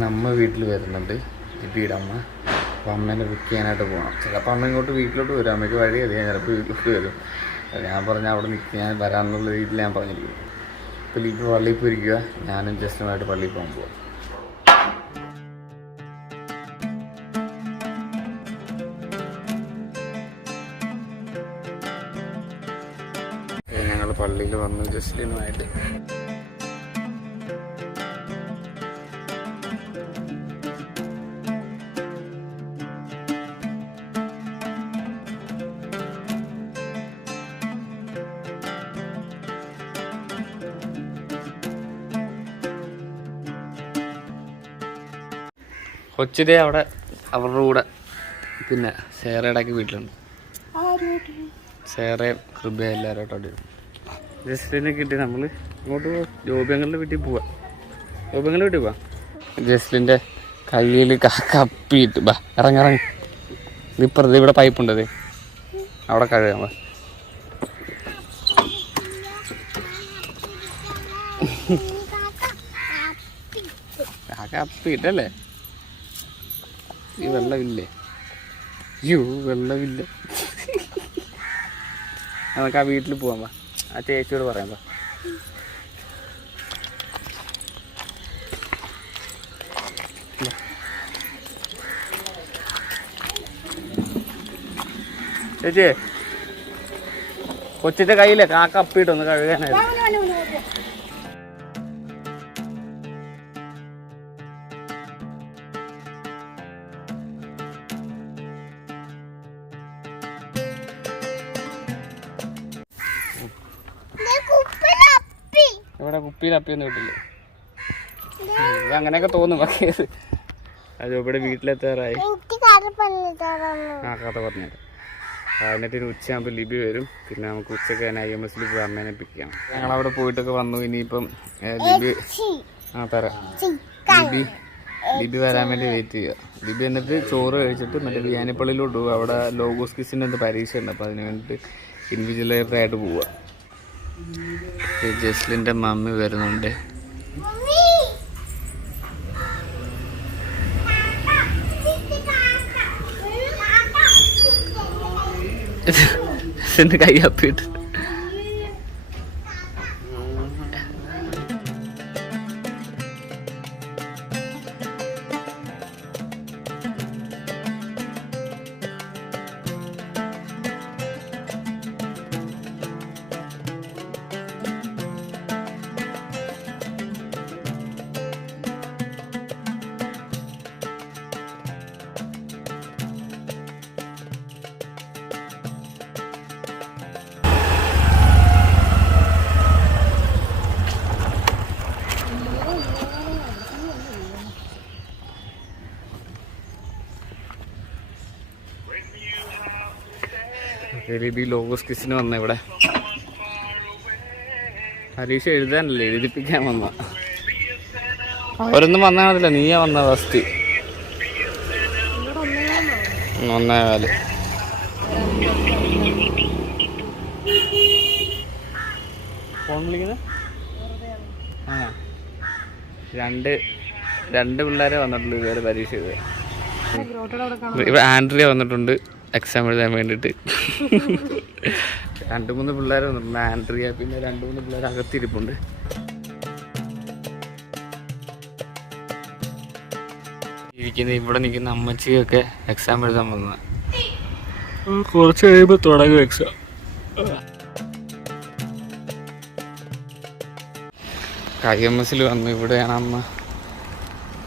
നമ്മ വീട്ടിൽ വരുന്നുണ്ട് ലിപിയുടെ അമ്മ. അപ്പോൾ അമ്മേനെ പിക്ക് ചെയ്യാനായിട്ട് പോകണം. ചിലപ്പോൾ അമ്മ ഇങ്ങോട്ട് വീട്ടിലോട്ട് വരും. അമ്മയ്ക്ക് വഴി അറിയാം, ചിലപ്പോൾ വീട്ടിലോട്ട് വരും. ഞാൻ പറഞ്ഞാൽ അവിടെ നിൽക്കുക, ഞാൻ വരാമെന്നുള്ള രീതിയിൽ ഞാൻ പറഞ്ഞിരിക്കും. ഇപ്പോൾ ലിപി പള്ളിയിൽ പോയിരിക്കുക, ഞാനും ജസ്റ്റുമായിട്ട് പള്ളിയിൽ പോകാൻ പോവാം. ഞങ്ങൾ പള്ളിയിൽ വന്നു ജസ്റ്റിനുമായിട്ട്. കൊച്ചിതേ അവിടെ അവരുടെ കൂടെ പിന്നെ സേറയുടെയൊക്കെ വീട്ടിലുണ്ട്. സേറയും കൃപയും എല്ലാവരും അവിടെ ജസ്റ്റിനെ കിട്ടി. നമ്മൾ ഇങ്ങോട്ട് പോവാം, ജോബിയങ്ങളുടെ വീട്ടിൽ പോവാം. ജോബിയങ്ങളുടെ വീട്ടിൽ പോവാം. ജസ്റ്റിൻ്റെ കയ്യിൽ കപ്പിയിട്ട് ബാ ഇറങ്ങി. ഇതിപ്പുറത്ത് ഇവിടെ പൈപ്പുണ്ടത്, അവിടെ കഴുകാൻ വാ. കപ്പിയിട്ടല്ലേ? ഈ വെള്ളമില്ലേ? യോ വെള്ളമില്ല. നമുക്ക് ആ വീട്ടിൽ പോകാൻ പാ. ആ ചേച്ചിയോട് പറയാൻ പാ. ചേച്ചി കൊച്ചിൻ്റെ കയ്യിലെ കപ്പിയിട്ടൊന്ന് കഴുകാനായിരുന്നു. ഇവിടെ കുപ്പിയിൽ അപ്പിയൊന്നും കിട്ടില്ലേ? ഇത് അങ്ങനെയൊക്കെ തോന്നും. പക്ഷേ അത് ഇവിടെ വീട്ടിലെത്താറായി. ആ കഥ പറഞ്ഞത്. എന്നിട്ട് ഉച്ചയാകുമ്പോൾ ലിബി വരും. പിന്നെ നമുക്ക് ഉച്ചയ്ക്ക് തന്നെ IMS പോയി അമ്മേനെ പിക്ക് ചെയ്യണം. ഞങ്ങളവിടെ പോയിട്ടൊക്കെ വന്നു. ഇനിയിപ്പം ലിബി തരാം. ലിബി വരാൻ വേണ്ടി വെയിറ്റ് ചെയ്യുക. ലിബി എന്നിട്ട് ചോറ് കഴിച്ചിട്ട് മറ്റേ വിയാനിപ്പള്ളിയിലോട്ട് പോകുക. അവിടെ ലോഗോസ് കിസിൻ്റെ എന്ത് പരീക്ഷ ഉണ്ട്. അപ്പോൾ അതിന് വേണ്ടിയിട്ട് ഇൻവിജിലേറ്ററായിട്ട് പോവുക. ജസ്ലിൻ്റെ മമ്മി വരുന്നുണ്ട്. കൈ അപ്പിട്ട് ലിബി ലോഗോസ് കിസിന് വന്ന ഇവിടെ പരീക്ഷ എഴുതാനല്ലേ, എഴുതിപ്പിക്കാൻ വന്ന. അവരൊന്നും വന്നാൽ മതില്ല, നീയാ വന്ന ഫസ്റ്റ്. 1:15 ഫോൺ വിളിക്കുന്നത്. ആ രണ്ട് പിള്ളേരെ വന്നിട്ടുള്ളൂ ഇതുവരെ പരീക്ഷ എഴുതാൻ. ഇവിടെ ആൻഡ്രിയ വന്നിട്ടുണ്ട് എക്സാം എഴുതാൻ വേണ്ടിയിട്ട്. 2-3 പിള്ളേർ വന്നിട്ടുണ്ട്. ആൻഡ്രിയ പിന്നെ 2-3 പിള്ളേർ അകത്തിരിപ്പുണ്ട്. ഇവിടെ നിൽക്കുന്ന അമ്മച്ചിയൊക്കെ എക്സാം എഴുതാൻ വന്നത്. കുറച്ച് കഴിയുമ്പോൾ തുടങ്ങും എക്സാം. IMS വന്നു. ഇവിടെയാണ്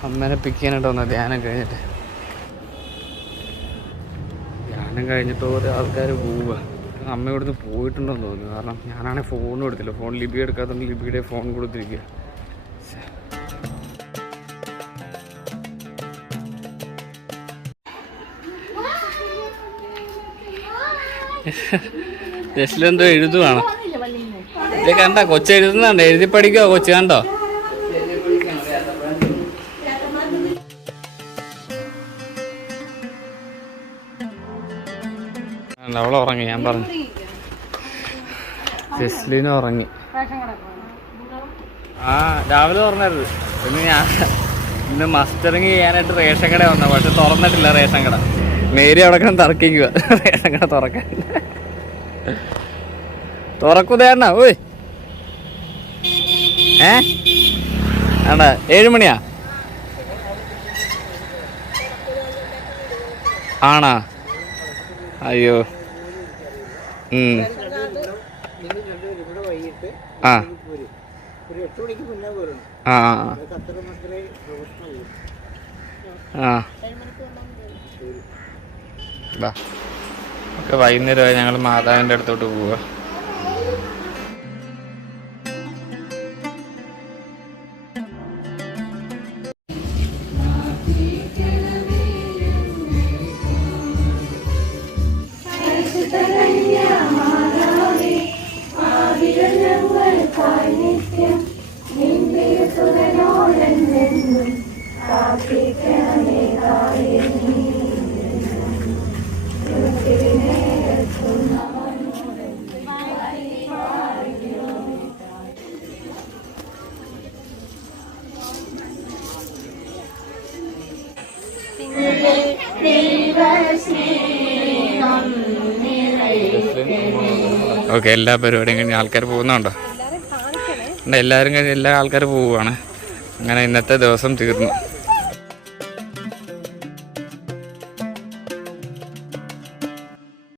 അമ്മേനെ പിക്ക് ചെയ്യാനായിട്ട് വന്നത്. ധ്യാനം കഴിഞ്ഞിട്ട് ഓരോ ആൾക്കാർ പോവുക. അമ്മ ഇവിടുന്ന് പോയിട്ടുണ്ടെന്ന് തോന്നുന്നു. കാരണം ഞാനാണെങ്കിൽ ഫോൺ കൊടുത്തില്ല. ഫോൺ ലിബി എടുക്കാത്തതുകൊണ്ട് ലിബിയുടെ ഫോൺ കൊടുത്തിരിക്കുക. ജസ്റ്റിലെന്തോ എഴുതുവാണ്. ഇത് കണ്ട കൊച്ചു എഴുതുന്നുണ്ട്. എഴുതി പഠിക്കോ കൊച്ചു? കണ്ടോ? അവളെ ഉറങ്ങി. ഞാൻ പറഞ്ഞു ജസ്ലിനും ഉറങ്ങി. ആ രാവിലെ പറഞ്ഞായിരുന്നു. പിന്നെ ഇന്ന് മസ്റ്ററിങ് ചെയ്യാനായിട്ട് റേഷൻ കട വന്ന, പക്ഷെ തുറന്നിട്ടില്ല റേഷൻ കട. മേരി അവിടെ കിടന്ന് തറക്കിക്കുക റേഷൻ കട തുറക്കാൻ. തുറക്കുതേണ്ണ ഓയ്. ആണ്ടാ 7 മണിയാ ആണാ? അയ്യോ. ആ ആ ആ ഒക്കെ വൈകുന്നേരമായി. ഞങ്ങൾ മാതാവിൻ്റെ അടുത്തോട്ട് പോവുക. ഓക്കെ, എല്ലാ പരിപാടിയും കഴിഞ്ഞ് ആൾക്കാർ പോകുന്നുണ്ടോ? എല്ലാവരും കഴിഞ്ഞ് എല്ലാ ആൾക്കാരും പോവുകയാണ്. അങ്ങനെ ഇന്നത്തെ ദിവസം തീർന്നു.